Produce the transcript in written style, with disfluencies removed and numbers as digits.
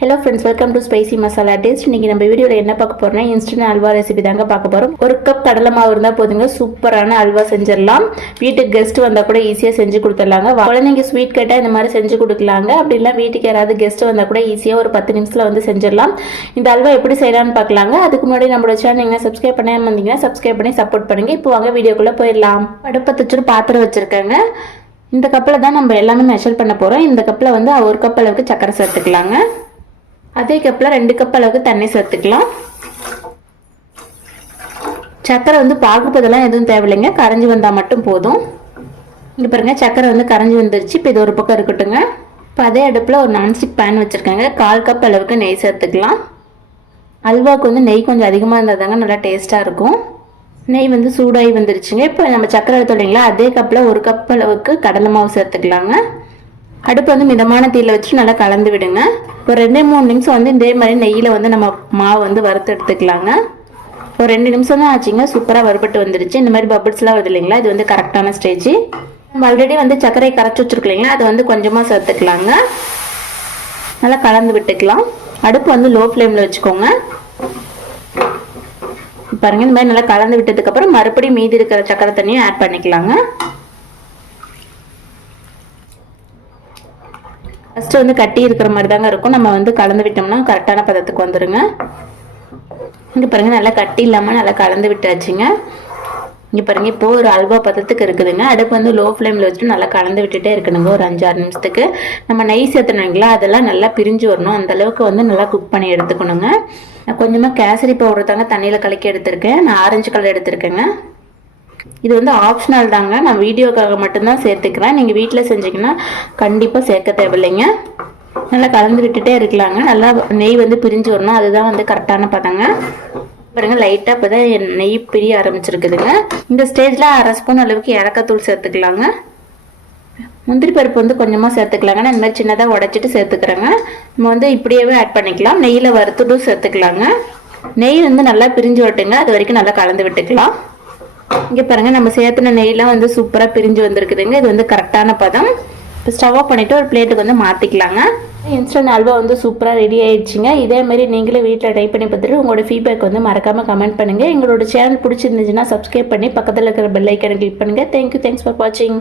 Hello friends, welcome to spicy masala taste. இன்னைக்கு நம்ம வீடியோவில் என்ன பார்க்க போறோம்னா இன்ஸ்டன்ட் அல்வா ரெசிபி தாங்க பார்க்க போறோம். ஒரு கப் கடலை மாவு இருந்தால் போதுங்க, சூப்பரான அல்வா செஞ்சிடலாம். வீட்டுக்கு கெஸ்ட் வந்தால் கூட ஈஸியாக செஞ்சு கொடுத்துடலாங்க. குழந்தைங்க ஸ்வீட் கேட்டால் இந்த மாதிரி செஞ்சு கொடுக்கலாங்க. அப்படி இல்லை வீட்டுக்கு யாராவது கெஸ்ட் வந்தால் கூட ஈஸியாக ஒரு 10 நிமிஷத்தில் வந்து செஞ்சிடலாம். இந்த அல்வா எப்படி செய்யலாம்னு பார்க்கலாங்க. அதுக்கு முன்னாடி நம்மளோட சேனல் சப்ஸ்கிரைப் பண்ணாமல் வந்தீங்கன்னா சப்ஸ்கிரைப் பண்ணி சப்போர்ட் பண்ணுங்க. இப்போ வாங்க வீடியோக்குள்ளே போயிடலாம். அடுப்பை தச்சுட்டு பாத்திரம் வச்சுருக்கேங்க. இந்த கப்பில் தான் நம்ம எல்லாமே மெஷர் பண்ண போகிறோம். இந்த கப்பில் வந்து 1 கப் அளவுக்கு சக்கரை சேர்த்துக்கலாங்க. அதே கப்பில் 2 கப் அளவுக்கு தண்ணி சேர்த்துக்கலாம். சக்கரை வந்து பாகுபதெல்லாம் எதுவும் தேவையில்லைங்க, கரைஞ்சி வந்தால் மட்டும் போதும். இங்கே பாருங்க, சக்கரை வந்து கரைஞ்சி வந்துருச்சு. இப்போ இது ஒரு பக்கம் இருக்கட்டுங்க. இப்போ அதே அடுப்பில் ஒரு நான்ஸ்டிக் பேன் வச்சுருக்காங்க. 1/4 கப் அளவுக்கு நெய் சேர்த்துக்கலாம். அல்வாவுக்கு வந்து நெய் கொஞ்சம் அதிகமாக இருந்தால் தாங்க நல்லா டேஸ்ட்டாக இருக்கும். நெய் வந்து சூடாகி வந்துருச்சுங்க. இப்போ நம்ம சக்கரை எடுத்தோம் இல்லைங்களா, அதே கப்பில் 1 கப் அளவுக்கு கடலை மாவு சேர்த்துக்கலாங்க. அடுப்பு வந்து மிதமான தீயில வச்சு நல்லா கலந்து விடுங்க. ஒரு 2-3 நிமிஷம் வந்து இதே மாதிரி நெய்யில் வந்து நம்ம மாவு வந்து வறுத்து எடுத்துக்கலாங்க. ஒரு 2 நிமிஷம் தான் ஆச்சுங்க, சூப்பராக வறுபட்டு வந்துடுச்சு. இந்த மாதிரி பபிள்ஸ்லாம் வருது இல்லைங்களா, இது வந்து கரெக்டான ஸ்டேஜ். நம்ம ஆல்ரெடி வந்து சர்க்கரை கரைச்சி வச்சுருக்கோம் இல்லைங்களா, அது வந்து கொஞ்சமாக சேர்த்துக்கலாங்க. நல்லா கலந்து விட்டுக்கலாம். அடுப்பு வந்து லோ ஃப்ளேமில் வச்சுக்கோங்க. பாருங்க, இந்த மாதிரி நல்லா கலந்து விட்டதுக்கப்புறம் மறுபடியும் மீதி இருக்கிற சக்கரை தண்ணியும் ஆட் பண்ணிக்கலாங்க. ஃபஸ்ட்டு வந்து கட்டி இருக்கிற மாதிரி தாங்க இருக்கும். நம்ம வந்து கலந்து விட்டோம்னா கரெக்டான பதத்துக்கு வந்துடுங்க. இங்கே பாருங்கள், நல்லா கட்டி இல்லாமல் நல்லா கலந்து விட்டாச்சுங்க. இங்கே பாருங்கள், இப்போது ஒரு அல்வா பதத்துக்கு இருக்குதுங்க. அடுப்பு வந்து லோ ஃப்ளேமில் வச்சுட்டு நல்லா கலந்து விட்டுட்டே இருக்கணுங்க. ஒரு 5-6 நிமிஷத்துக்கு நம்ம நெய் சேர்த்துனீங்களா, அதெல்லாம் நல்லா பிரிஞ்சு வரணும். அந்தளவுக்கு வந்து நல்லா குக் பண்ணி எடுத்துக்கணுங்க. நான் கொஞ்சமாக கேசரி பவுடர் தாங்க தண்ணியில் கலக்கி எடுத்திருக்கேன். நான் ஆரஞ்சு கலர் எடுத்திருக்கேங்க. இது வந்து ஆப்ஷனல் தாங்க, நான் வீடியோக்காக மட்டும்தான் சேர்த்துக்கிறேன். நீங்கள் வீட்டில் செஞ்சீங்கன்னா கண்டிப்பாக சேர்க்க தேவையில்லைங்க. நல்லா கலந்து விட்டுட்டே இருக்கலாங்க. நல்லா நெய் வந்து பிரிஞ்சு வரணும், அதுதான் வந்து கரெக்டான பதங்க. பாருங்க, லைட்டாக இப்போ தான் நெய் பிரிய ஆரம்பிச்சிருக்குதுங்க. இந்த ஸ்டேஜில் 1/2 ஸ்பூன் அளவுக்கு ஏலக்காத்தூள் சேர்த்துக்கலாங்க. முந்திரி பருப்பு வந்து கொஞ்சமாக சேர்த்துக்கலாங்க. நான் இந்த மாதிரி சின்னதாக உடைச்சிட்டு சேர்த்துக்கிறேங்க. நம்ம வந்து இப்படியே ஆட் பண்ணிக்கலாம். நெய்யில் வறுத்துட்டும் சேர்த்துக்கலாங்க. நெய் வந்து நல்லா பிரிஞ்சு வரட்டுங்க, அது வரைக்கும் நல்லா கலந்து விட்டுக்கலாம். இங்கே பாருங்கள், நம்ம சேர்த்துன நெய்லாம் வந்து சூப்பராக பிரிஞ்சு வந்திருக்குதுங்க. இது வந்து கரெக்டான பதம். இப்போ ஸ்டவ் ஆஃப் பண்ணிவிட்டு ஒரு பிளேட்டுக்கு வந்து மாற்றிக்கலாங்க. இன்ஸ்டன்ட் அல்வா வந்து சூப்பராக ரெடி ஆயிடுச்சுங்க. இதே மாதிரி நீங்களே வீட்டில் ட்ரை பண்ணி பார்த்துட்டு உங்களோட ஃபீட்பேக் வந்து மறக்காமல் கமெண்ட் பண்ணுங்கள். எங்களோட சேனல் பிடிச்சிருந்துச்சுன்னா சப்ஸ்கிரைப் பண்ணி பக்கத்தில் இருக்கிற பெல் ஐக்கனை கிளிக் பண்ணுங்கள். தேங்க்யூ, தேங்க்ஸ் ஃபார் வாட்சிங்.